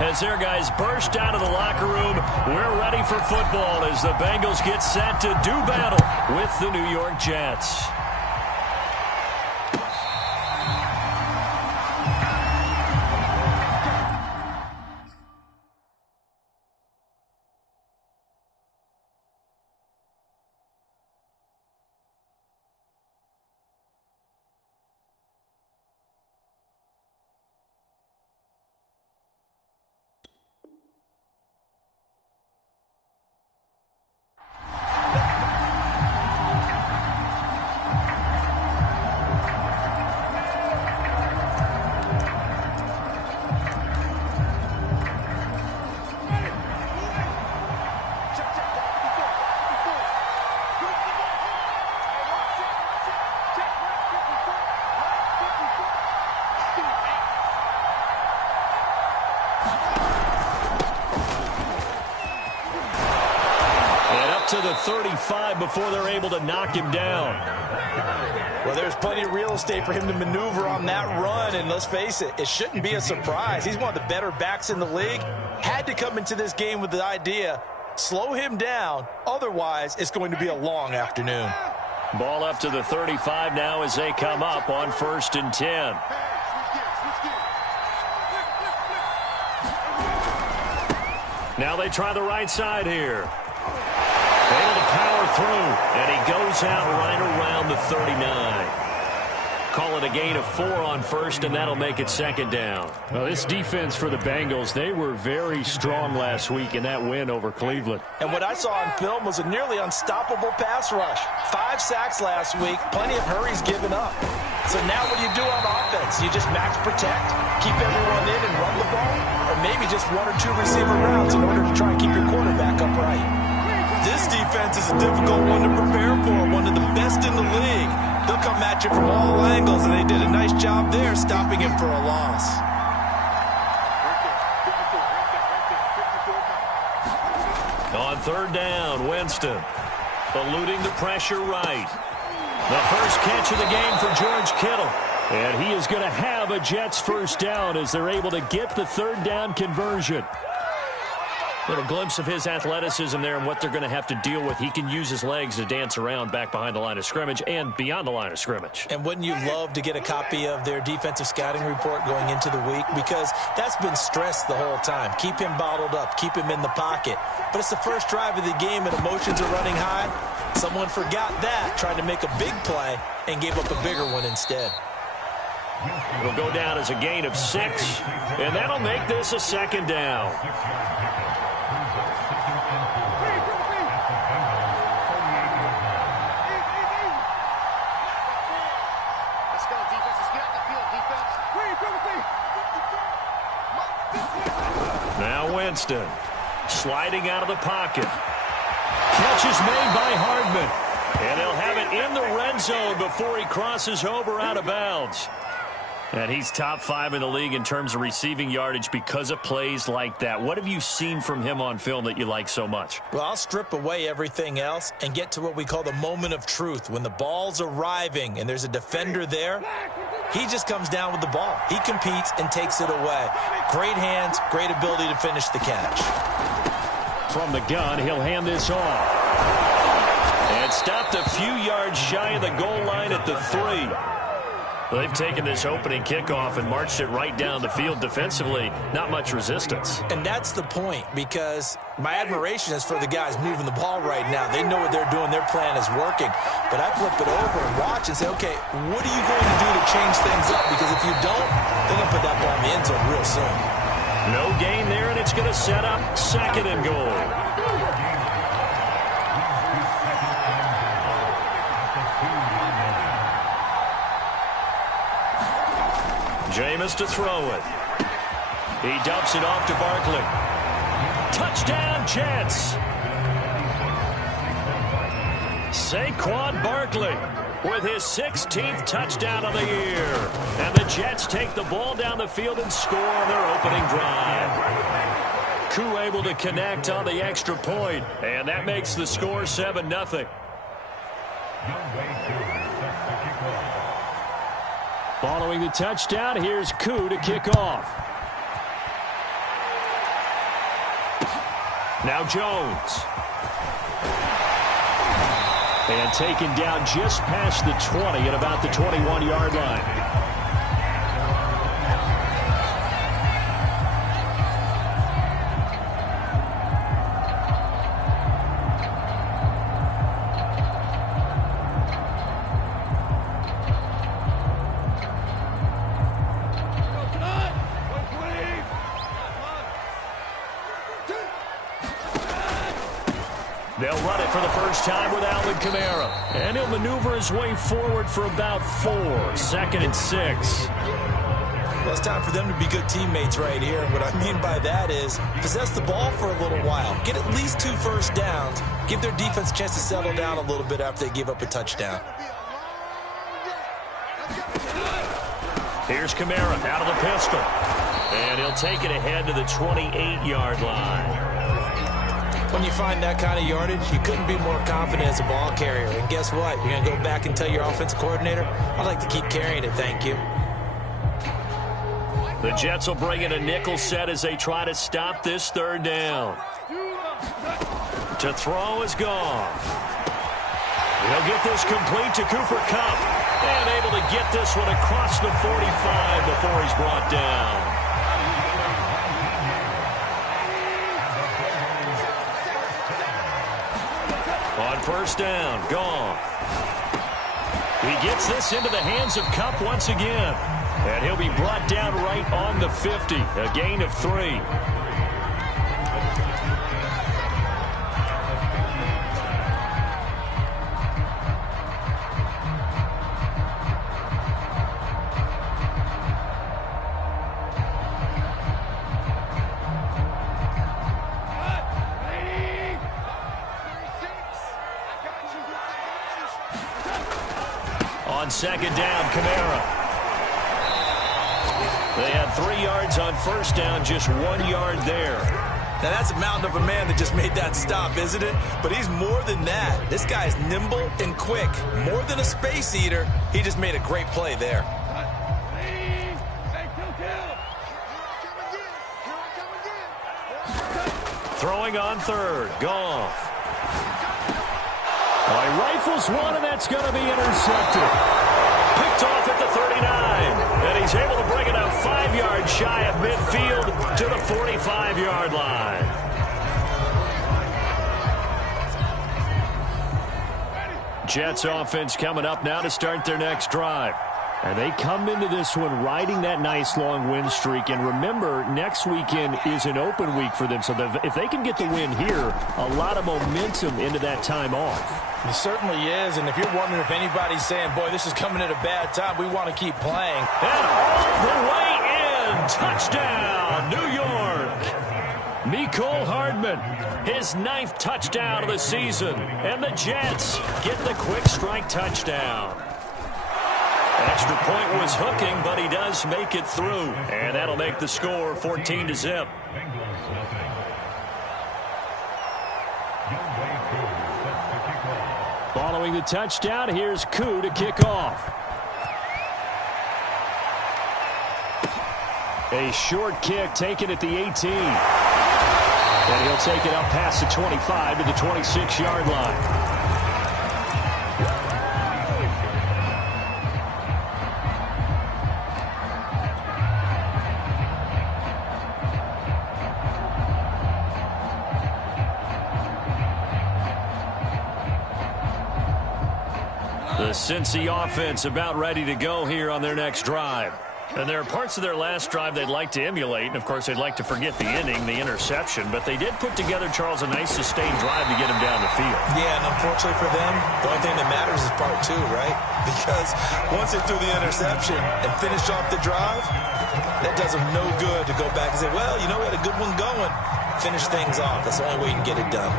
as their guys burst out of the locker room. We're ready for football as the Bengals get set to do battle with the New York Jets. To the 35 before they're able to knock him down. Well, there's plenty of real estate for him to maneuver on that run, and let's face it, it shouldn't be a surprise. He's one of the better backs in the league. Had to come into this game with the idea, slow him down, otherwise it's going to be a long afternoon. Ball up to the 35 now as they come up on 1st and 10. Now they try the right side here. Able to power through, and he goes out right around the 39. Call it a gain of 4 on 1st, and that'll make it 2nd down. Well, this defense for the Bengals, they were very strong last week in that win over Cleveland. And what I saw on film was a nearly unstoppable pass rush. 5 sacks last week, plenty of hurries given up. So now what do you do on offense? You just max protect, keep everyone in and run the ball, or maybe just 1 or 2 receiver routes in order to try and keep your quarterback upright. This defense is a difficult one to prepare for, one of the best in the league. They'll come at you from all angles, and they did a nice job there stopping him for a loss. On 3rd down, Winston eluding the pressure right. The first catch of the game for George Kittle. And he is going to have a Jets 1st down as they're able to get the 3rd down conversion. Little glimpse of his athleticism there and what they're going to have to deal with. He can use his legs to dance around back behind the line of scrimmage and beyond the line of scrimmage. And wouldn't you love to get a copy of their defensive scouting report going into the week? Because that's been stressed the whole time. Keep him bottled up. Keep him in the pocket. But it's the first drive of the game and emotions are running high. Someone forgot that, tried to make a big play, and gave up a bigger one instead. It'll go down as a gain of 6, and that'll make this a 2nd down. Now Winston sliding out of the pocket. Catch is made by Hardman. And they'll have it in the red zone before he crosses over out of bounds. And he's top 5 in the league in terms of receiving yardage because of plays like that. What have you seen from him on film that you like so much? Well, I'll strip away everything else and get to what we call the moment of truth. When the ball's arriving and there's a defender there, he just comes down with the ball. He competes and takes it away. Great hands, great ability to finish the catch. From the gun, he'll hand this off. And stopped a few yards shy of the goal line at the 3. They've taken this opening kickoff and marched it right down the field defensively. Not much resistance. And that's the point, because my admiration is for the guys moving the ball right now. They know what they're doing. Their plan is working. But I flip it over and watch and say, okay, what are you going to do to change things up? Because if you don't, they're going to put that ball in the end zone real soon. No gain there, and it's going to set up 2nd and goal. Jameis to throw it. He dumps it off to Barkley. Touchdown, Jets. Saquon Barkley with his 16th touchdown of the year. And the Jets take the ball down the field and score on their opening drive. Koo able to connect on the extra point, and that makes the score 7-0. Following the touchdown, here's Koo to kick off. Now Jones. And taken down just past the 20 at about the 21-yard line. They'll run it for the first time with Alvin Kamara. And he'll maneuver his way forward for about 4. 2nd and 6. Well, it's time for them to be good teammates right here. And what I mean by that is possess the ball for a little while. Get at least 2 first downs. Give their defense a chance to settle down a little bit after they give up a touchdown. Here's Kamara out of the pistol. And he'll take it ahead to the 28-yard line. When you find that kind of yardage, you couldn't be more confident as a ball carrier. And guess what? You're going to go back and tell your offensive coordinator, I'd like to keep carrying it, thank you. The Jets will bring in a nickel set as they try to stop this 3rd down. To throw is gone. He'll get this complete to Cooper Kupp. And able to get this one across the 45 before he's brought down. On 1st down, Goff. He gets this into the hands of Kupp once again. And he'll be brought down right on the 50. A gain of 3. On 2nd down, Kamara. They had 3 yards on 1st down, just 1 yard there. Now that's a mountain of a man that just made that stop, isn't it? But he's more than that. This guy's nimble and quick. More than a space eater, he just made a great play there. Throwing on 3rd, Goff. Well, he rifles one, and that's going to be intercepted. Picked off at the 39. And he's able to bring it out 5 yards shy of midfield to the 45-yard line. Jets offense coming up now to start their next drive. And they come into this one riding that nice long win streak. And remember, next weekend is an open week for them. So if they can get the win here, a lot of momentum into that time off. It certainly is. And if you're wondering if anybody's saying, boy, this is coming at a bad time, we want to keep playing. And all the way in. Touchdown, New York. Mecole Hardman, his 9th touchdown of the season. And the Jets get the quick strike touchdown. Extra point was hooking, but he does make it through. And that'll make the score 14-0. Following the touchdown, here's Koo to kick off. A short kick taken at the 18. And he'll take it up past the 25 to the 26-yard line. The Cincy offense about ready to go here on their next drive. And there are parts of their last drive they'd like to emulate. And, of course, they'd like to forget the inning, the interception. But they did put together, Charles, a nice sustained drive to get him down the field. Yeah, and unfortunately for them, the only thing that matters is part 2, right? Because once they threw the interception and finished off the drive, that does them no good to go back and say, well, you know, we had a good one going. Finish things off. That's the only way you can get it done.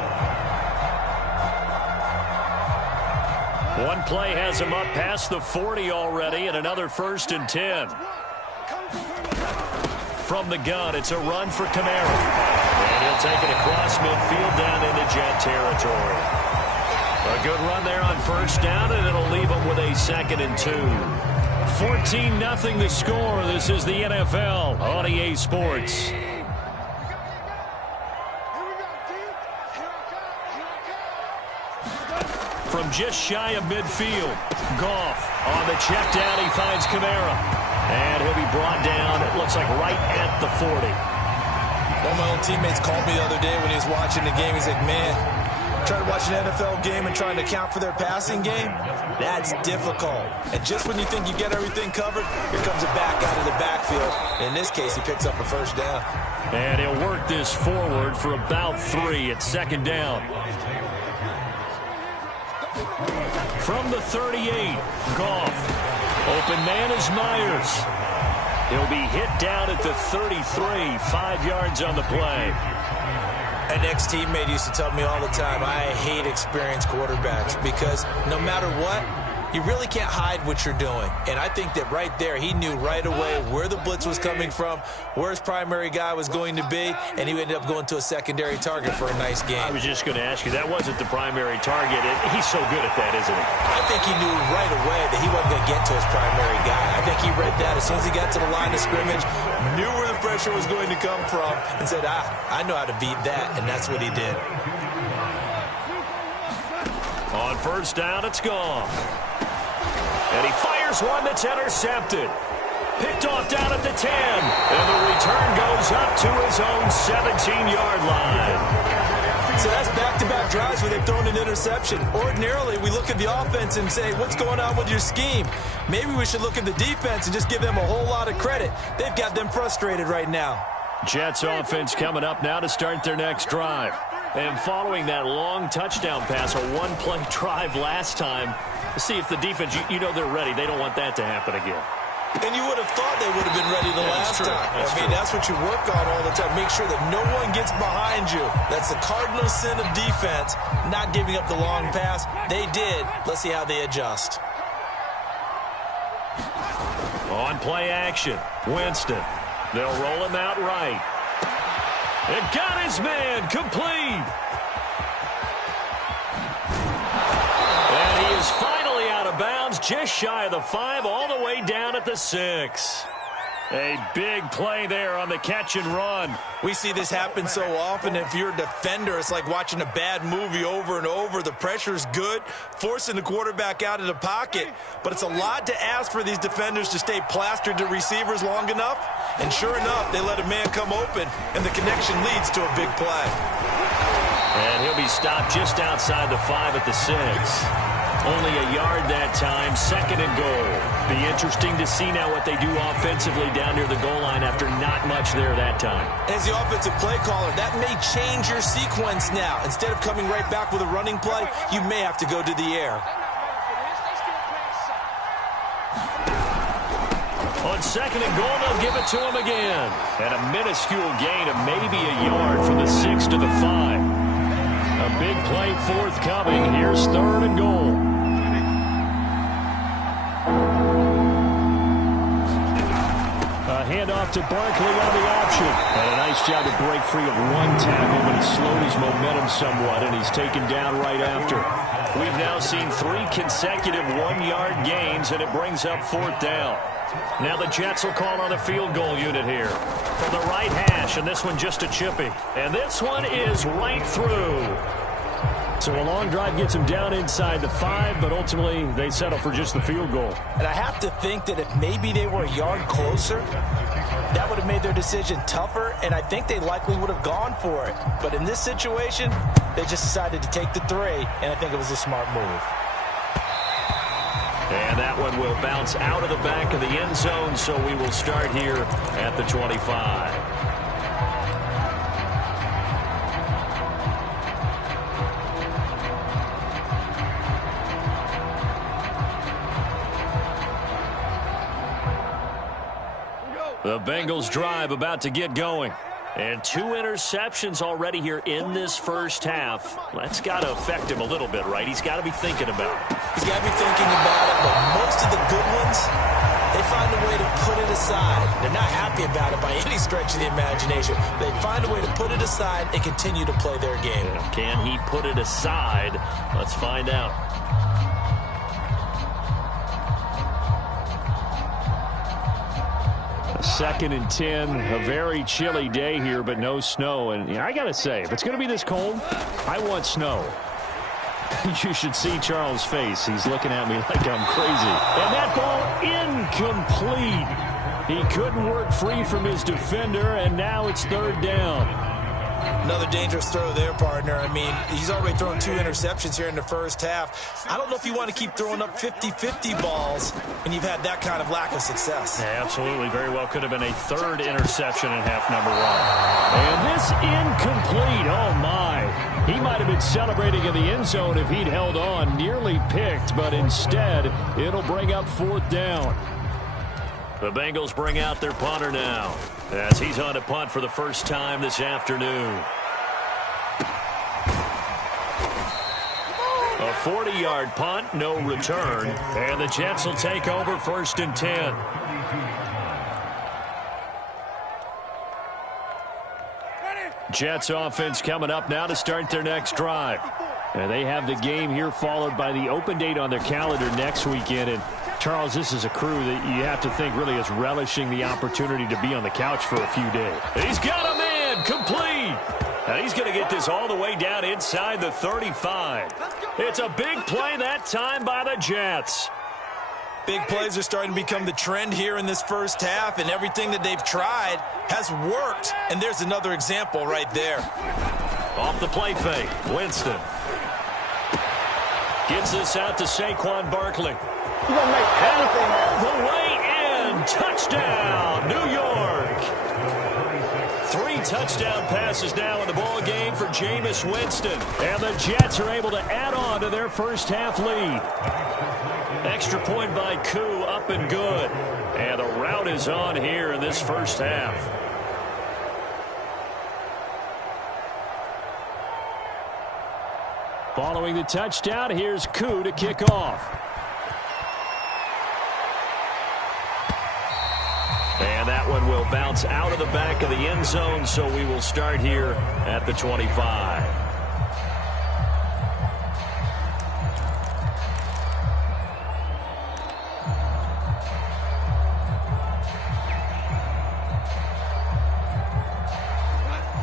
One play has him up past the 40 already, and another 1st and 10. From the gun, it's a run for Kamara. And he'll take it across midfield down into Jet territory. A good run there on 1st down, and it'll leave him with a 2nd and 2. 14-0 the score. This is the NFL on EA Sports. from just shy of midfield. Goff on the check down. He finds Kamara. And he'll be brought down, it looks like, right at the 40. One of my old teammates called me the other day when he was watching the game. He's like, man, trying to watch an NFL game and trying to account for their passing game, that's difficult. And just when you think you get everything covered, here comes a back out of the backfield. In this case, he picks up a first down. And he'll work this forward for about 3 at second down. From the 38, Goff. Open man is Myers. He'll be hit down at the 33, 5 yards on the play. An ex-teammate used to tell me all the time, I hate experienced quarterbacks because no matter what, you really can't hide what you're doing. And I think that right there, he knew right away where the blitz was coming from, where his primary guy was going to be, and he ended up going to a secondary target for a nice game. I was just going to ask you, that wasn't the primary target. He's so good at that, isn't he? I think he knew right away that he wasn't going to get to his primary guy. I think he read that as soon as he got to the line of scrimmage, knew where the pressure was going to come from, and said, I know how to beat that, and that's what he did. On first down, it's gone. And he fires one that's intercepted. Picked off down at the 10. And the return goes up to his own 17-yard line. So that's back-to-back drives where they've thrown an interception. Ordinarily, we look at the offense and say, what's going on with your scheme? Maybe we should look at the defense and just give them a whole lot of credit. They've got them frustrated right now. Jets offense coming up now to start their next drive. And following that long touchdown pass, a one-play drive last time, see if the defense, you know they're ready. They don't want that to happen again. And you would have thought they would have been ready the last time. That's what you work on all the time. Make sure that no one gets behind you. That's the cardinal sin of defense, not giving up the long pass. They did. Let's see how they adjust. On play action, Winston. They'll roll him out right. It got his man complete. And he is finally out of bounds, just shy of the 5, all the way down at the 6. A big play there on the catch and run. We see this happen so often. If you're a defender, it's like watching a bad movie over and over. The pressure's good, forcing the quarterback out of the pocket. But it's a lot to ask for these defenders to stay plastered to receivers long enough. And sure enough, they let a man come open, and the connection leads to a big play. And he'll be stopped just outside the 5 at the 6. Only a yard that time, second and goal. Be interesting to see now what they do offensively down near the goal line after not much there that time. As the offensive play caller, that may change your sequence now. Instead of coming right back with a running play, you may have to go to the air. On second and goal, they'll give it to him again. And a minuscule gain of maybe a yard from the 6 to the 5. A big play forthcoming. Here's third and goal. A handoff to Barkley on the option. And a nice job to break free of one tackle, but it slowed his momentum somewhat, and he's taken down right after. We've now seen 3 consecutive 1-yard gains, and it brings up fourth down. Now the Jets will call on a field goal unit here. From the right hash, and this one just a chippy. And this one is right through. So a long drive gets them down inside the 5, but ultimately they settle for just the field goal. And I have to think that if maybe they were a yard closer, that would have made their decision tougher, and I think they likely would have gone for it. But in this situation, they just decided to take the 3, and I think it was a smart move. And that one will bounce out of the back of the end zone, so we will start here at the 25. The Bengals drive about to get going. And 2 interceptions already here in this first half. That's got to affect him a little bit, right? He's got to be thinking about it. He's got to be thinking about it, but most of the good ones, they find a way to put it aside. They're not happy about it by any stretch of the imagination. They find a way to put it aside and continue to play their game. Can he put it aside? Let's find out. Second and 10, a very chilly day here, but no snow. And I got to say, if it's going to be this cold, I want snow. You should see Charles' face. He's looking at me like I'm crazy. And that ball incomplete. He couldn't work free from his defender, and now it's third down. Another dangerous throw there, partner. I mean, he's already thrown 2 interceptions here in the first half. I don't know if you want to keep throwing up 50-50 balls, and you've had that kind of lack of success. Yeah, absolutely. Very well could have been a third interception in half number 1. And this incomplete. Oh, my. He might have been celebrating in the end zone if he'd held on. Nearly picked, but instead, it'll bring up fourth down. The Bengals bring out their punter now, as he's on to punt for the first time this afternoon. A 40-yard punt, no return, and the Jets will take over first and 10. Jets offense coming up now to start their next drive. And they have the game here followed by the open date on their calendar next weekend. And Charles, this is a crew that you have to think really is relishing the opportunity to be on the couch for a few days. He's got a man complete. And he's going to get this all the way down inside the 35. It's a big play that time by the Jets. Big plays are starting to become the trend here in this first half, and everything that they've tried has worked. And there's another example right there. Off the play fake, Winston. Gets this out to Saquon Barkley. He's going to make anything happen. The way in. Touchdown, New York. 3 touchdown passes now in the ball game for Jameis Winston. And the Jets are able to add on to their first half lead. Extra point by Koo, up and good. And the route is on here in this first half. Following the touchdown, here's Koo to kick off. And that one will bounce out of the back of the end zone, so we will start here at the 25.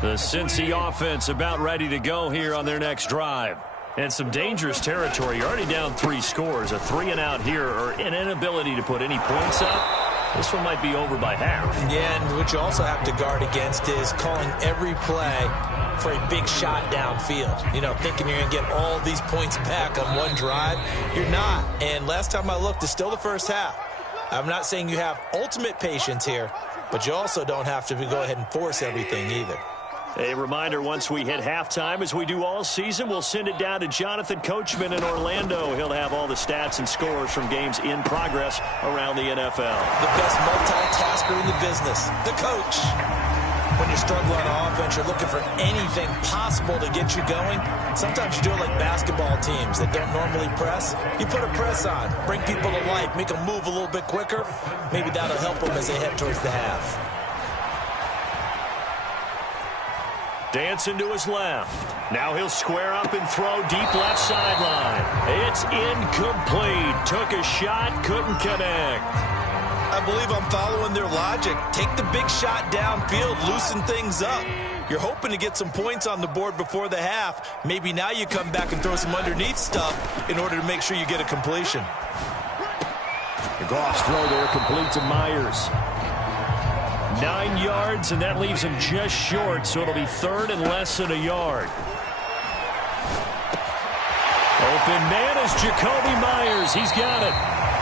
The Cincy offense about ready to go here on their next drive. And some dangerous territory. You're already down 3 scores. A 3-and-out here, or an inability to put any points up. This one might be over by half. Yeah, and what you also have to guard against is calling every play for a big shot downfield. You know, thinking you're going to get all these points back on one drive. You're not. And last time I looked, it's still the first half. I'm not saying you have ultimate patience here, but you also don't have to go ahead and force everything either. A reminder, once we hit halftime, as we do all season, we'll send it down to Jonathan Coachman in Orlando. He'll have all the stats and scores from games in progress around the NFL. The best multitasker in the business, the coach. When you're struggling on offense, you're looking for anything possible to get you going. Sometimes you do it like basketball teams that don't normally press. You put a press on, bring people to life, make them move a little bit quicker. Maybe that'll help them as they head towards the half. Dancing to his left. Now he'll square up and throw deep left sideline. It's incomplete. Took a shot, couldn't connect. I believe I'm following their logic. Take the big shot downfield, loosen things up. You're hoping to get some points on the board before the half. Maybe now you come back and throw some underneath stuff in order to make sure you get a completion. The Goff's throw there complete to Myers. 9 yards, and that leaves him just short, so it'll be third and less than a yard. Open man is Jacoby Myers. He's got it.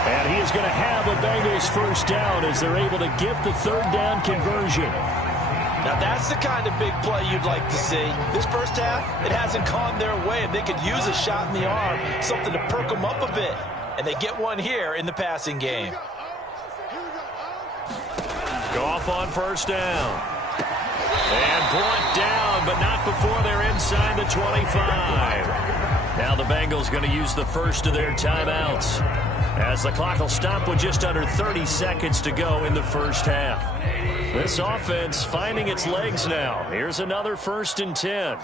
And he is going to have a Bengals first down as they're able to get the third down conversion. Now that's the kind of big play you'd like to see. This first half, it hasn't gone their way, and they could use a shot in the arm, something to perk them up a bit. And they get one here in the passing game. Goff on first down. And brought down, but not before they're inside the 25. Now the Bengals going to use the first of their timeouts, as the clock will stop with just under 30 seconds to go in the first half. This offense finding its legs now. Here's another 1st and 10.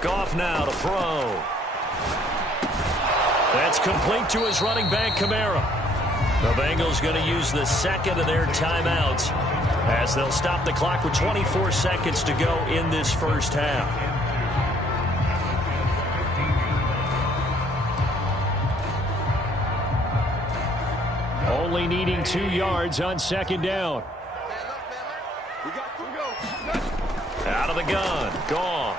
Goff now to throw. That's complete to his running back, Kamara. The Bengals going to use the second of their timeouts as they'll stop the clock with 24 seconds to go in this first half. only needing 2 yards on 2nd down. Out of the gun, Goff.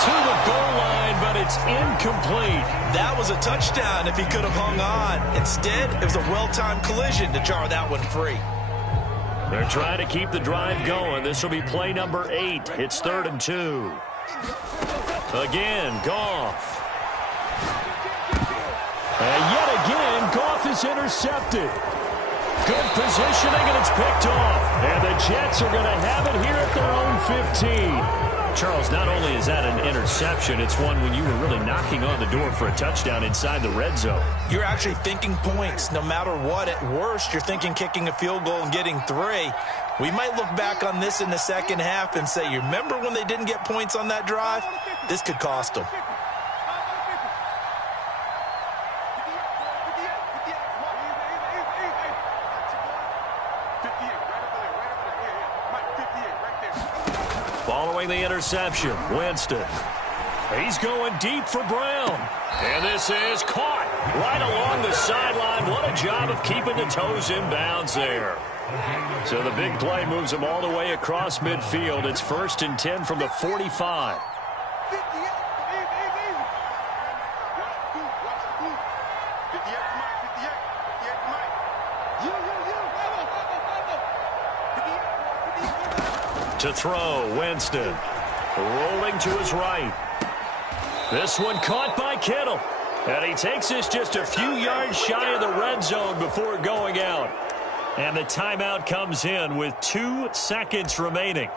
To the goal line, but it's incomplete. That was a touchdown if he could have hung on. Instead, it was a well-timed collision to jar that one free. They're trying to keep the drive going. This will be play number 8. It's 3rd and 2. Again, Goff. And yet again, Goff is intercepted. Good positioning, and it's picked off. And the Jets are going to have it here at their own 15. Charles, not only is that an interception, it's one when you were really knocking on the door for a touchdown inside the red zone. You're actually thinking points. No matter what, at worst, you're thinking kicking a field goal and getting 3. We might look back on this in the second half and say, you remember when they didn't get points on that drive? This could cost them. Following the interception, Winston. He's going deep for Brown. And this is caught right along the sideline. What a job of keeping the toes in bounds there. So the big play moves him all the way across midfield. It's 1st and 10 from the 45. To throw, Winston. Rolling to his right. This one caught by Kittle. And he takes this just a few yards shy of the red zone before going out. And the timeout comes in with 2 seconds remaining.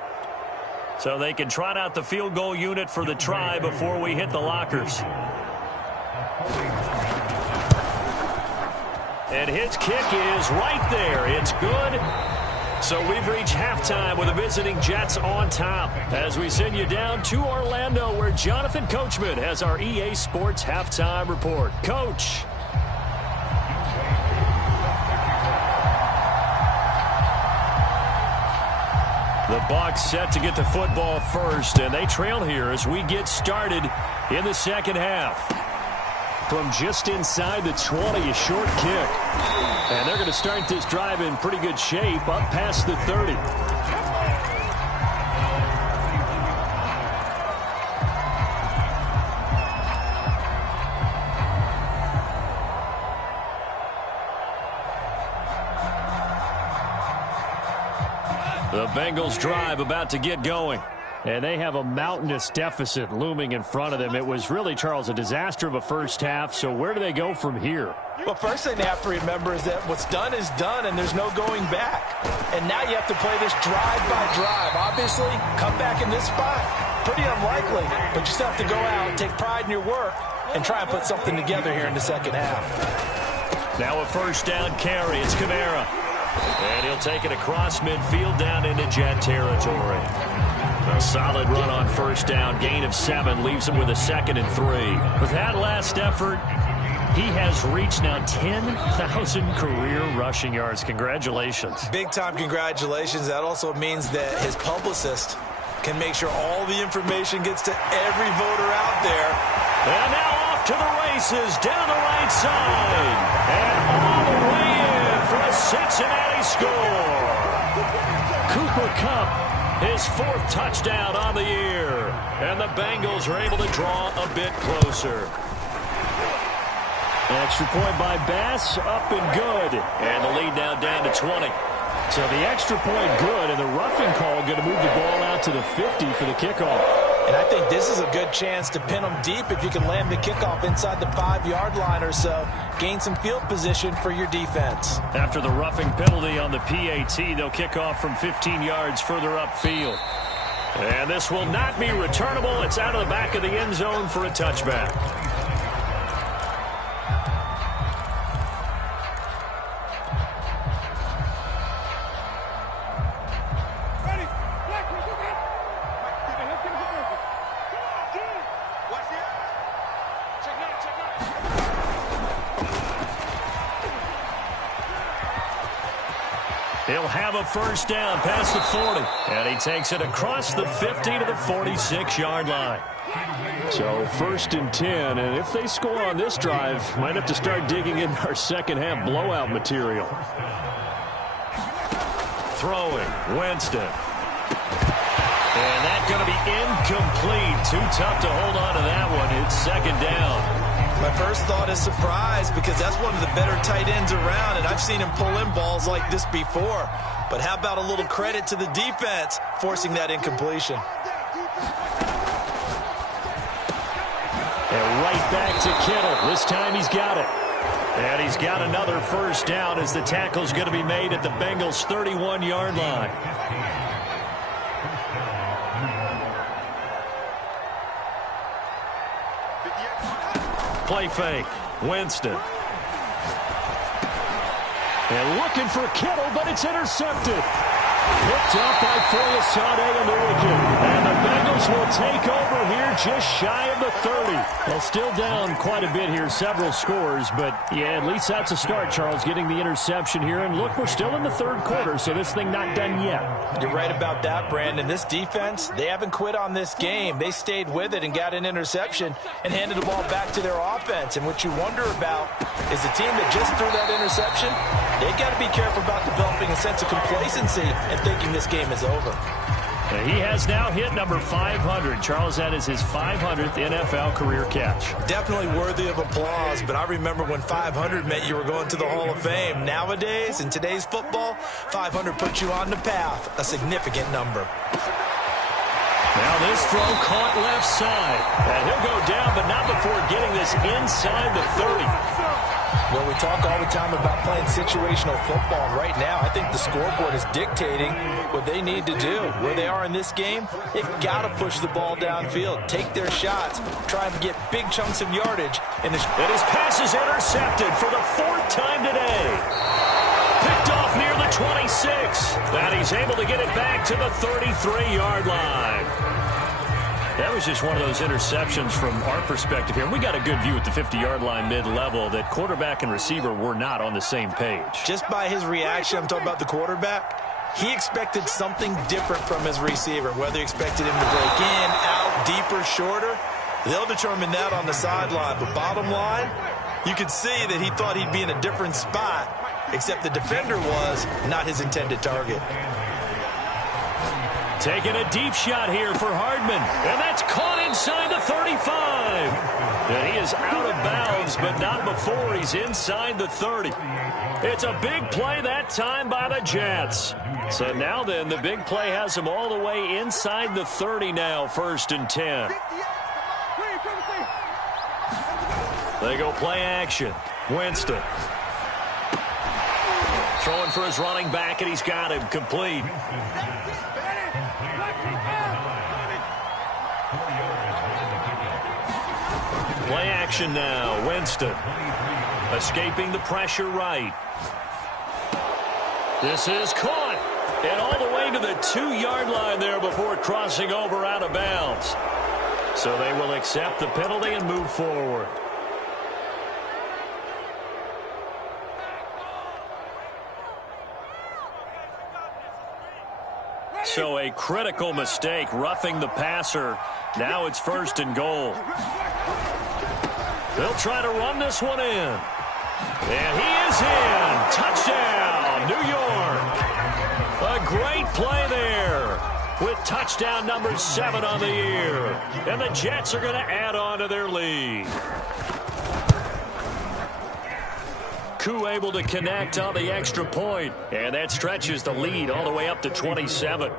So they can trot out the field goal unit for the try before we hit the lockers. And his kick is right there. It's good. So we've reached halftime with the visiting Jets on top as we send you down to Orlando where Jonathan Coachman has our EA Sports halftime report. Coach. The Bucs set to get the football first, and they trail here as we get started in the second half. From just inside the 20, a short kick. And they're going to start this drive in pretty good shape up past the 30. The Bengals drive about to get going. And they have a mountainous deficit looming in front of them. It was really, Charles, a disaster of a first half. So where do they go from here? Well, first thing they have to remember is that what's done is done, and there's no going back. And now you have to play this drive by drive. Obviously, come back in this spot. Pretty unlikely, but you still have to go out and take pride in your work and try and put something together here in the second half. Now a first down carry. It's Kamara. And he'll take it across midfield down into Jet territory. A solid run on first down. Gain of 7 leaves him with a 2nd and 3. With that last effort, he has reached now 10,000 career rushing yards. Congratulations. Big-time congratulations. That also means that his publicist can make sure all the information gets to every voter out there. And now off to the races down the right side. And all the way in for a Cincinnati score. Cooper Kupp, his 4th touchdown on the year. And the Bengals are able to draw a bit closer. Extra point by Bass, up and good. And the lead now down to 20. So the extra point good, and the roughing call going to move the ball out to the 50 for the kickoff. And I think this is a good chance to pin them deep if you can land the kickoff inside the 5-yard line or so. Gain some field position for your defense. After the roughing penalty on the PAT, they'll kick off from 15 yards further upfield. And this will not be returnable. It's out of the back of the end zone for a touchback. He'll have a first down past the 40. And he takes it across the 50 to the 46-yard line. So 1st and 10, and if they score on this drive, might have to start digging in our second half blowout material. Throwing, Winston. And that's going to be incomplete. Too tough to hold on to that one. It's 2nd down. My first thought is surprise because that's one of the better tight ends around, and I've seen him pull in balls like this before. But how about a little credit to the defense forcing that incompletion? And right back to Kittle. This time he's got it. And he's got another 1st down as the tackle's going to be made at the Bengals' 31-yard line. Play fake. Winston. And looking for Kittle, but it's intercepted. Picked up by Foyesade and the wicket. And the Bengals will take over here just shy of the 30. Well, still down quite a bit here, several scores. But, yeah, at least that's a start, Charles, getting the interception here. And, look, we're still in the 3rd quarter, so this thing not done yet. You're right about that, Brandon. This defense, they haven't quit on this game. They stayed with it and got an interception and handed the ball back to their offense. And what you wonder about is the team that just threw that interception, they got to be careful about developing a sense of complacency and thinking this game is over. He has now hit number 500. Charles, that is his 500th NFL career catch. Definitely worthy of applause, but I remember when 500 meant you were going to the Hall of Fame. Nowadays, in today's football, 500 puts you on the path, a significant number. Now this throw caught left side. And he'll go down, but not before getting this inside the 30. Well, we talk all the time about playing situational football. Right now, I think the scoreboard is dictating what they need to do. Where they are in this game, they've got to push the ball downfield, take their shots, try to get big chunks of yardage. And his pass is intercepted for the 4th time today. Picked off near the 26. And he's able to get it back to the 33-yard line. That was just one of those interceptions from our perspective here. We got a good view at the 50-yard line mid-level that quarterback and receiver were not on the same page. Just by his reaction, I'm talking about the quarterback, he expected something different from his receiver, whether he expected him to break in, out, deeper, shorter. They'll determine that on the sideline. But bottom line, you could see that he thought he'd be in a different spot, except the defender was not his intended target. Taking a deep shot here for Hardman. And that's caught inside the 35. And he is out of bounds, but not before he's inside the 30. It's a big play that time by the Jets. So now then, the big play has him all the way inside the 30 now, 1st and 10. They go play action. Winston. Throwing for his running back, and he's got him complete. Play action now. Winston escaping the pressure right. This is caught. And all the way to the 2-yard line there before crossing over out of bounds. So they will accept the penalty and move forward. So a critical mistake, roughing the passer. Now it's 1st and goal. They'll try to run this one in. And he is in. Touchdown, New York. A great play there with touchdown number 7 on the year. And the Jets are going to add on to their lead. Koo able to connect on the extra point. And that stretches the lead all the way up to 27.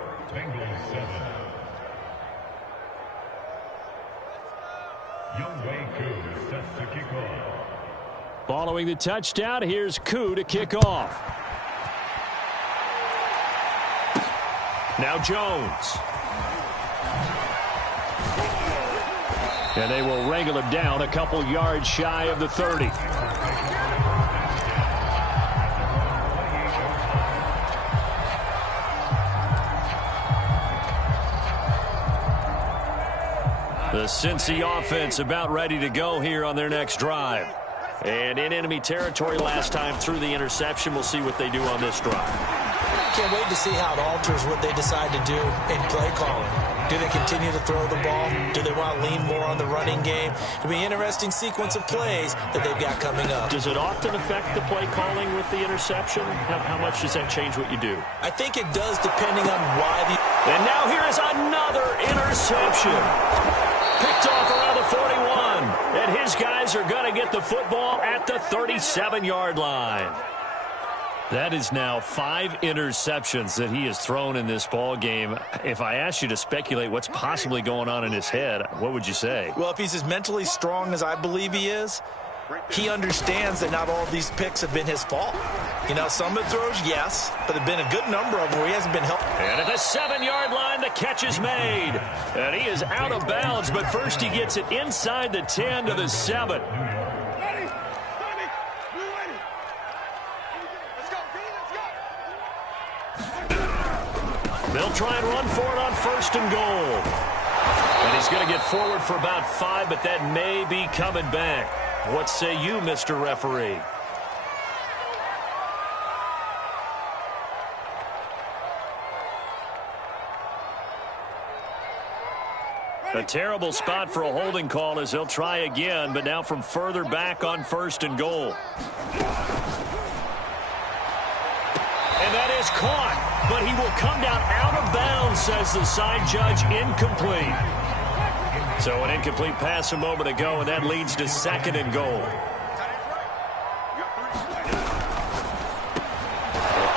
Following the touchdown, here's Koo to kick off. Now Jones. And they will wrangle him down a couple yards shy of the 30. The Cincy offense about ready to go here on their next drive. And in enemy territory last time through the interception. We'll see what they do on this drive. can't wait to see how it alters what they decide to do in play calling. Do they continue to throw the ball? Do they want to lean more on the running game? It'll be an interesting sequence of plays that they've got coming up. Does it often affect the play calling with the interception? How much does that change what you do? I think it does, depending on why the... And now here is another interception. Picked off around the 41. And his guys are going to get the football at the 37-yard line. That is now 5 interceptions that he has thrown in this ball game. If I asked you to speculate what's possibly going on in his head, what would you say? Well, if he's as mentally strong as I believe he is, he understands that not all of these picks have been his fault. You know, some of the throws, yes, but there have been a good number of them where he hasn't been helped. And at the 7-yard line, the catch is made. And he is out of bounds, but first he gets it inside the 10 to the 7. They'll try and run for it on 1st and goal. And he's going to get forward for about 5, but that may be coming back. What say you, Mr. Referee? A terrible spot for a holding call as they'll try again, but now from further back on 1st and goal. And that is caught. But he will come down out of bounds, says the side judge. Incomplete. So an incomplete pass a moment ago, and that leads to 2nd and goal.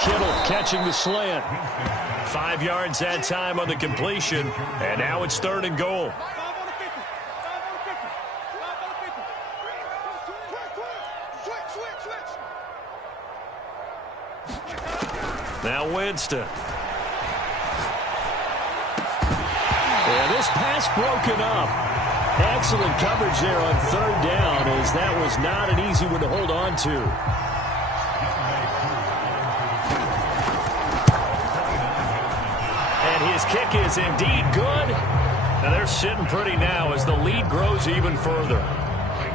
Kittle catching the slant. 5 yards that time on the completion, and now it's 3rd and goal. Now Winston. And this pass broken up. Excellent coverage there on 3rd down, as that was not an easy one to hold on to. And his kick is indeed good. Now they're sitting pretty now as the lead grows even further.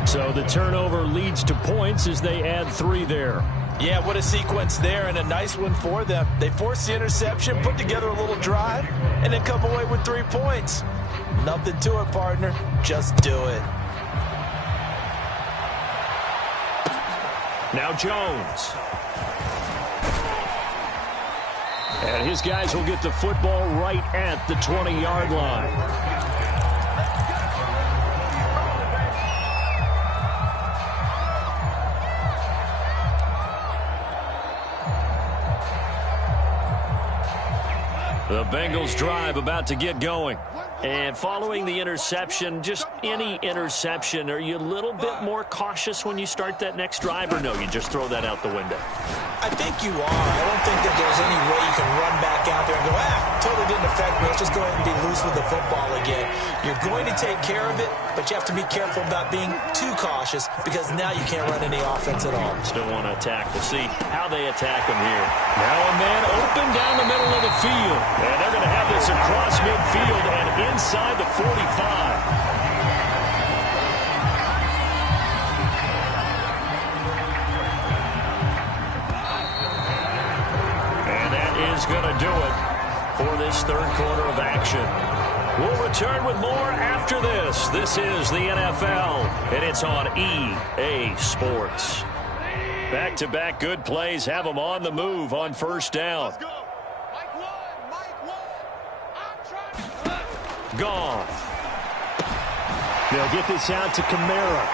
So the turnover leads to points as they add 3 there. Yeah, what a sequence there, and a nice one for them. They forced the interception, put together a little drive, and then come away with 3 points. Nothing to it, partner. Just do it. Now Jones. And his guys will get the football right at the 20-yard line. The Bengals drive about to get going. And following the interception, just any interception, are you a little bit more cautious when you start that next drive, or no, you just throw that out the window? I think you are. I don't think that there's any way you can run back out there and go, totally didn't affect me. Let's just go ahead and be loose with the football again. You're going to take care of it, but you have to be careful about being too cautious because now you can't run any offense at all. Still want to attack. We'll see how they attack him here. Now a man open down the middle of the field. And they're going to have this across midfield and inside the 45. Is going to do it for this 3rd quarter of action. We'll return with more after this. This is the NFL, and it's on EA Sports. Back-to-back good plays have them on the move on 1st down. Goff. They'll get this out to Kamara.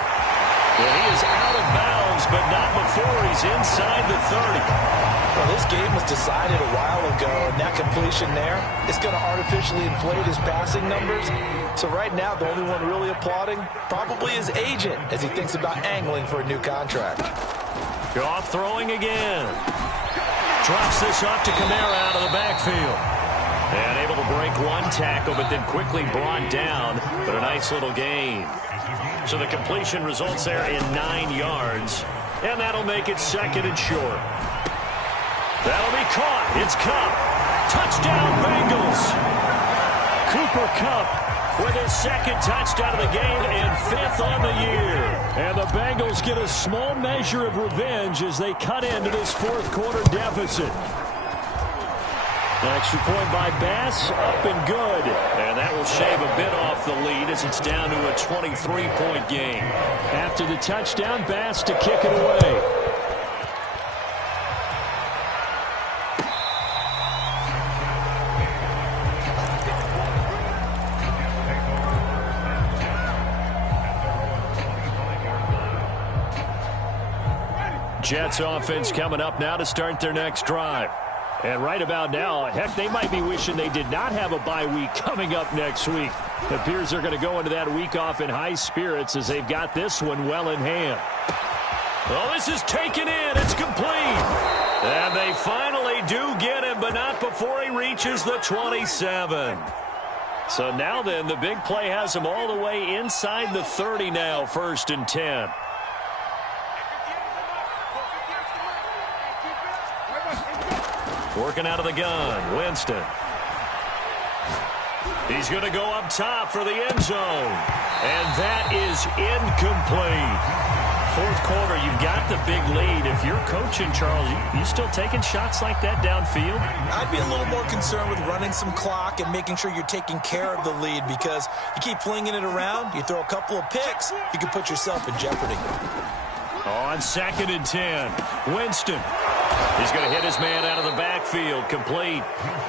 And he is out of bounds, but not before he's inside the 30. Well, this game was decided a while ago, and that completion there is going to artificially inflate his passing numbers. So right now, the only one really applauding probably his agent as he thinks about angling for a new contract. Goff throwing again. Drops this off to Kamara out of the backfield. And able to break 1 tackle, but then quickly brought down. But a nice little gain. So the completion results there in 9 yards. And that'll make it 2nd and short. That'll be caught. It's Kupp. Touchdown, Bengals. Cooper Kupp with his 2nd touchdown of the game and 5th on the year. And the Bengals get a small measure of revenge as they cut into this 4th quarter deficit. Extra point by Bass, up and good. And that will shave a bit off the lead as it's down to a 23-point game. After the touchdown, Bass to kick it away. Jets offense coming up now to start their next drive. And right about now, heck, they might be wishing they did not have a bye week coming up next week. It appears they're going to go into that week off in high spirits as they've got this one well in hand. Well, this is taken in. It's complete. And they finally do get him, but not before he reaches the 27. So now then, the big play has him all the way inside the 30 now, 1st and 10. Working out of the gun, Winston. He's going to go up top for the end zone. And that is incomplete. 4th quarter, you've got the big lead. If you're coaching, Charles, you still taking shots like that downfield? I'd be a little more concerned with running some clock and making sure you're taking care of the lead, because you keep flinging it around, you throw a couple of picks, you can put yourself in jeopardy. On 2nd and 10, Winston. He's going to hit his man out of the backfield, complete.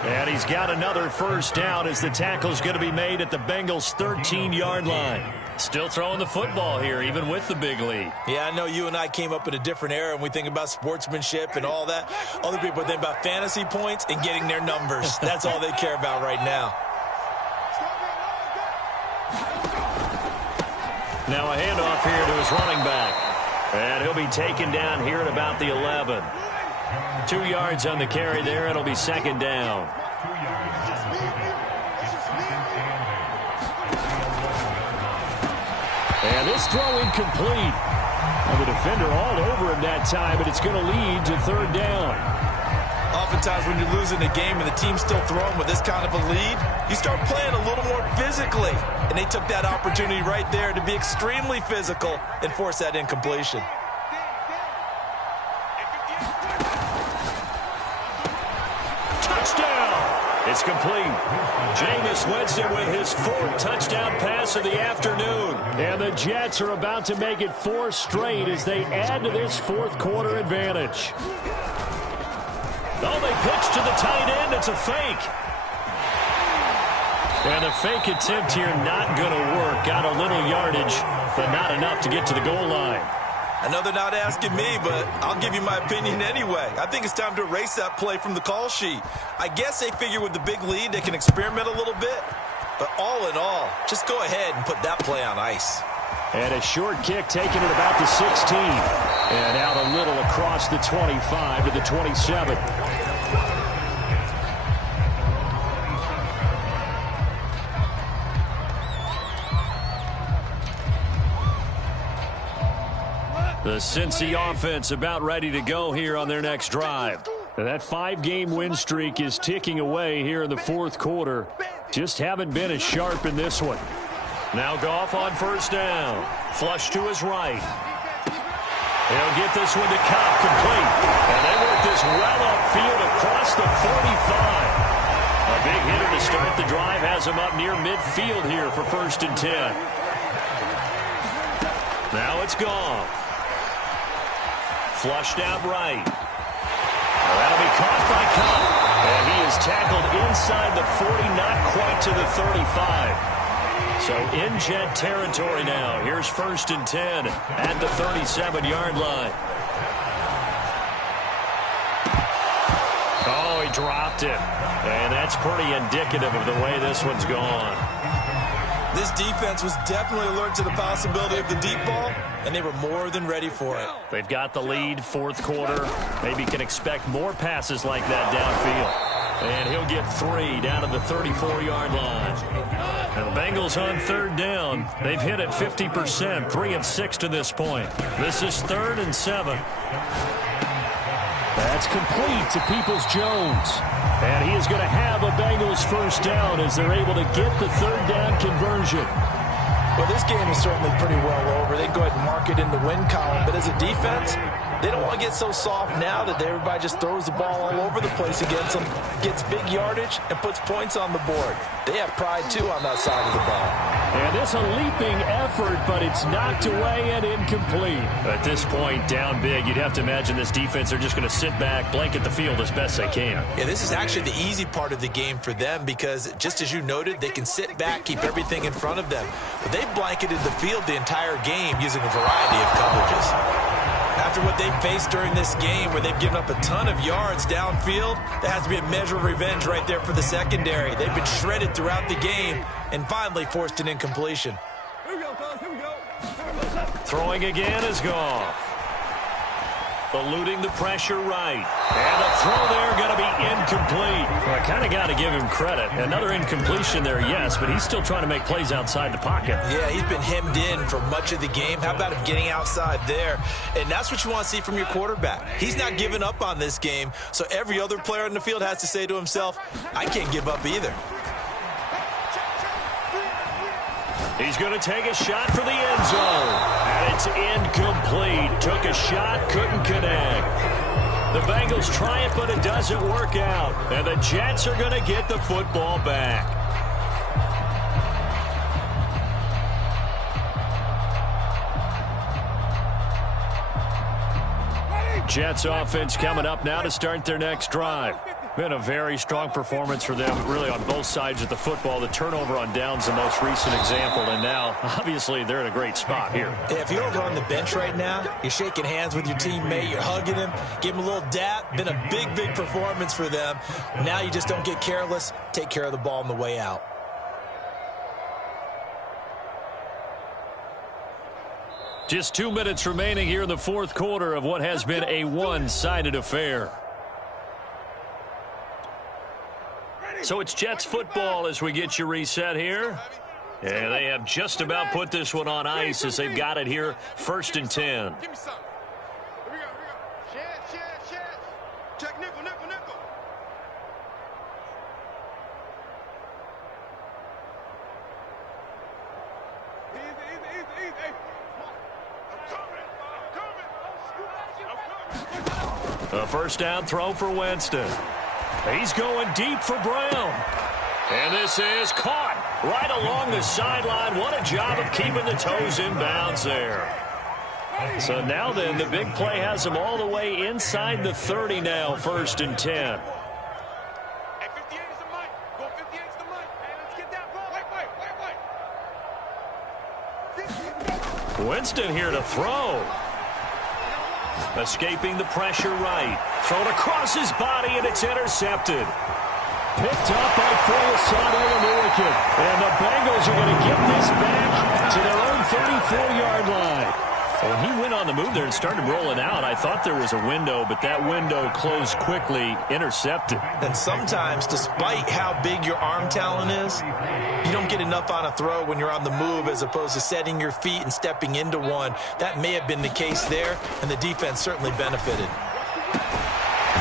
And he's got another 1st down as the tackle's going to be made at the Bengals' 13-yard line. Still throwing the football here, even with the big lead. Yeah, I know you and I came up in a different era, and we think about sportsmanship and all that. Other people think about fantasy points and getting their numbers. That's all they care about right now. Now a handoff here to his running back. And he'll be taken down here at about the 11. 2 yards on the carry there. It'll be 2nd down. And this throw incomplete. And the defender all over him that time, but it's going to lead to 3rd down. Oftentimes when you're losing a game and the team's still throwing with this kind of a lead, you start playing a little more physically. And they took that opportunity right there to be extremely physical and force that incompletion. Touchdown! It's complete. Jameis Winston with his 4th touchdown pass of the afternoon. And the Jets are about to make it 4 straight as they add to this 4th quarter advantage. Oh, they pitch to the tight end. It's a fake. And a fake attempt here not going to work. Got a little yardage, but not enough to get to the goal line. I know they're not asking me, but I'll give you my opinion anyway. I think it's time to erase that play from the call sheet. I guess they figure with the big lead they can experiment a little bit. But all in all, just go ahead and put that play on ice. And a short kick taken at about the 16. And out a little across the 25 to the 27. The Cincy offense about ready to go here on their next drive. That 5-game win streak is ticking away here in the 4th quarter. Just haven't been as sharp in this one. Now Goff on 1st down. Flush to his right. He'll get this one to Cobb, complete. And they work this well upfield across the 45. A big hitter to start the drive has him up near midfield here for 1st and 10. Now it's Goff. Flushed out right. That'll be caught by Cobb. And he is tackled inside the 40, not quite to the 35. So in Jet territory now. Here's 1st and 10 at the 37-yard line. Oh, he dropped it. And that's pretty indicative of the way this one's gone. This defense was definitely alert to the possibility of the deep ball, and they were more than ready for it. They've got the lead, 4th quarter. Maybe can expect more passes like that downfield. And he'll get 3 down to the 34-yard line. And the Bengals on 3rd down. They've hit it 50%, 3 of 6 to this point. This is 3rd and 7. That's complete to Peoples-Jones. And he is going to have a Bengals 1st down as they're able to get the 3rd down conversion. Well, this game is certainly pretty well over. They can go ahead and mark it in the win column. But as a defense, They don't want to get so soft now that everybody just throws the ball all over the place against them, gets big yardage, and puts points on the board. They have pride, too, on that side of the ball. And this a leaping effort, but it's knocked away and incomplete. At this point, down big, you'd have to imagine this defense are just going to sit back, blanket the field as best they can. Yeah, this is actually the easy part of the game for them because, just as you noted, they can sit back, keep everything in front of them. But they've blanketed the field the entire game using a variety of coverages. After what they've faced during this game where they've given up a ton of yards downfield, there has to be a measure of revenge right there for the secondary. They've been shredded throughout the game and finally forced an incompletion. Here we go, fellas. Here we go. Throwing again is Goff. Eluding the pressure right. And the throw there going to be incomplete. Well, I kind of got to give him credit. Another incompletion there, yes, but he's still trying to make plays outside the pocket. Yeah, he's been hemmed in for much of the game. How about him getting outside there? And that's what you want to see from your quarterback. He's not giving up on this game, so every other player in the field has to say to himself, I can't give up either. He's going to take a shot for the end zone. And it's incomplete. Took a shot, couldn't connect. The Bengals try it, but it doesn't work out. And the Jets are going to get the football back. Jets offense coming up now to start their next drive. Been a very strong performance for them, really, on both sides of the football. The turnover on downs the most recent example, and now, obviously, they're in a great spot here. Yeah, if you're over on the bench right now, you're shaking hands with your teammate, you're hugging him, give him a little dap. Been a big, big performance for them. Now you just don't get careless. Take care of the ball on the way out. Just 2 minutes remaining here in the fourth quarter of what has been a one-sided affair. So it's Jets football as we get you reset here. And they have just about put this one on ice as they've got it here, 1st and 10. Give me some. Here we go. Shed. Check nickel. Easy. I'm coming. A first down throw for Winston. He's going deep for Brown. And this is caught right along the sideline. What a job of keeping the toes in bounds there. So now then, the big play has them all the way inside the 30 now, 1st and 10. Hey, 58 is the mic. Go 58 is the mic. Hey, let's get that ball. Wait. Winston here to throw. Escaping the pressure right. Thrown across his body, and it's intercepted. Picked up by Folasado and the Bengals are going to get this back to their own 34-yard line. When he went on the move there and started rolling out, I thought there was a window, but that window closed quickly, intercepted. And sometimes, despite how big your arm talent is, you don't get enough on a throw when you're on the move as opposed to setting your feet and stepping into one. That may have been the case there, and the defense certainly benefited.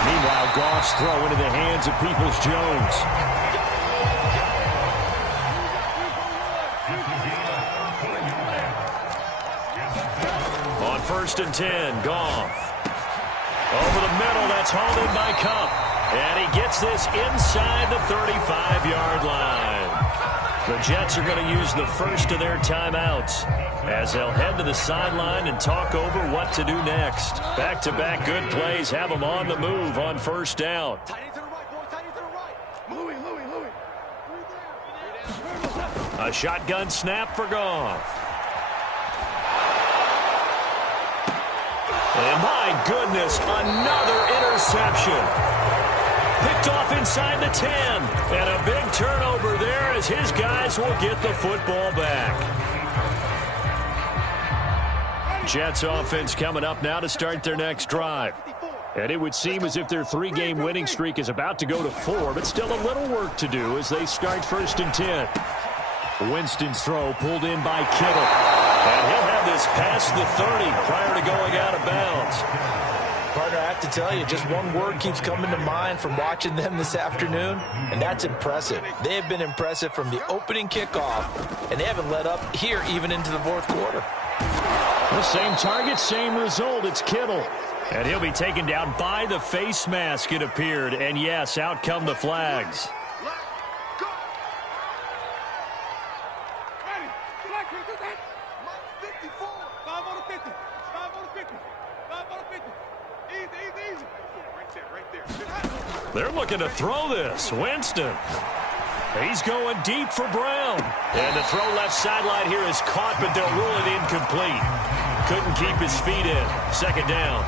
Meanwhile, Goff's throw into the hands of Peoples-Jones. On 1st and 10, Goff. Over the middle, that's hauled in by Cup. And he gets this inside the 35-yard line. The Jets are going to use the first of their timeouts as they'll head to the sideline and talk over what to do next. Back-to-back good plays have them on the move on 1st down. Tight end to the right, boys. Tight end to the right. Louis. A shotgun snap for Goff. And my goodness, another interception. Picked off inside the 10. And a big turnover there as his guys will get the football back. Jets offense coming up now to start their next drive. And it would seem as if their 3-game winning streak is about to go to 4, but still a little work to do as they start 1st and 10. Winston's throw pulled in by Kittle. And he'll have this past the 30 prior to going out of bounds. Partner, I have to tell you, just one word keeps coming to mind from watching them this afternoon, and that's impressive. They have been impressive from the opening kickoff, and they haven't let up here even into the fourth quarter. The same target, same result. It's Kittle. And he'll be taken down by the face mask, it appeared. And, yes, out come the flags. They're looking to throw this. Winston. He's going deep for Brown. And the throw left sideline here is caught, but they'll rule it incomplete. Couldn't keep his feet in. Second down.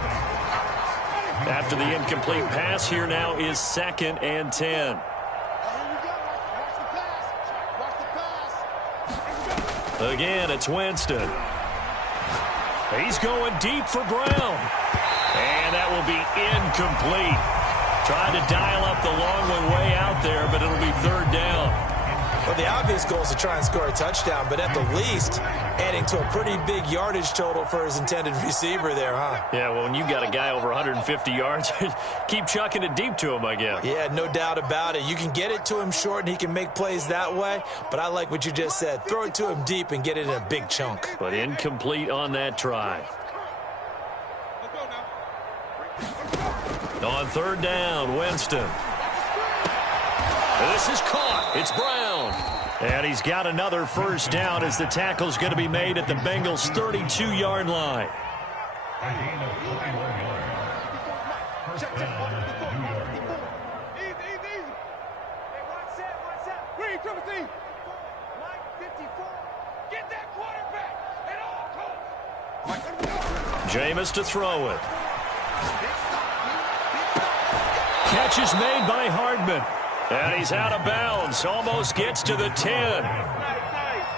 After the incomplete pass, here now is 2nd and 10. Again, it's Winston. He's going deep for Brown. And that will be incomplete. Trying to dial up the long one way out there, but it'll be 3rd down. Well, the obvious goal is to try and score a touchdown, but at the least, adding to a pretty big yardage total for his intended receiver there, huh? Yeah, well, when you've got a guy over 150 yards, keep chucking it deep to him, I guess. Yeah, no doubt about it. You can get it to him short, and he can make plays that way, but I like what you just said. Throw it to him deep and get it in a big chunk. But incomplete on that try. On 3rd down, Winston. This is caught. It's Brown. And he's got another 1st down as the tackle's going to be made at the Bengals' 32-yard line. Jameis to throw it. Catch is made by Hardman. And he's out of bounds. Almost gets to the 10.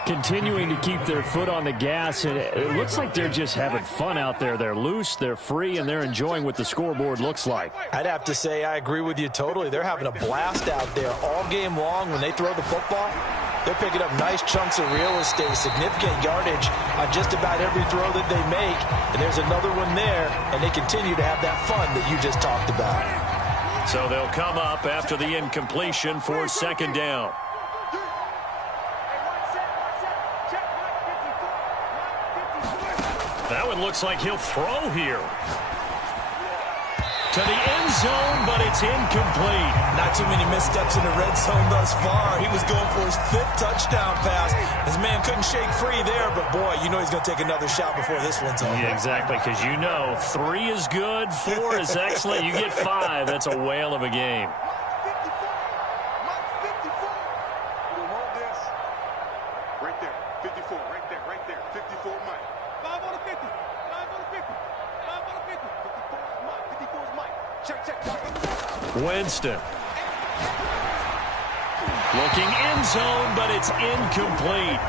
Continuing to keep their foot on the gas, and it looks like they're just having fun out there. They're loose, they're free, and they're enjoying what the scoreboard looks like. I'd have to say I agree with you totally. They're having a blast out there all game long. When they throw the football, they're picking up nice chunks of real estate, significant yardage on just about every throw that they make. And there's another one there, and they continue to have that fun that you just talked about. So they'll come up after the incompletion for 2nd down. That one looks like he'll throw here. To the end zone, but it's incomplete. Not too many missteps in the red zone thus far. He was going for his 5th touchdown pass. His man couldn't shake free there, but boy, you know he's going to take another shot before this one's over. Yeah, exactly, because you know 3 is good, 4 is excellent. You get 5, that's a whale of a game. Right there, 54, right there, 54 Mike. 5 on the 50, 5 on the 50, 5 on the 50. 54 is Mike. Check. Winston. Looking end zone, but it's incomplete.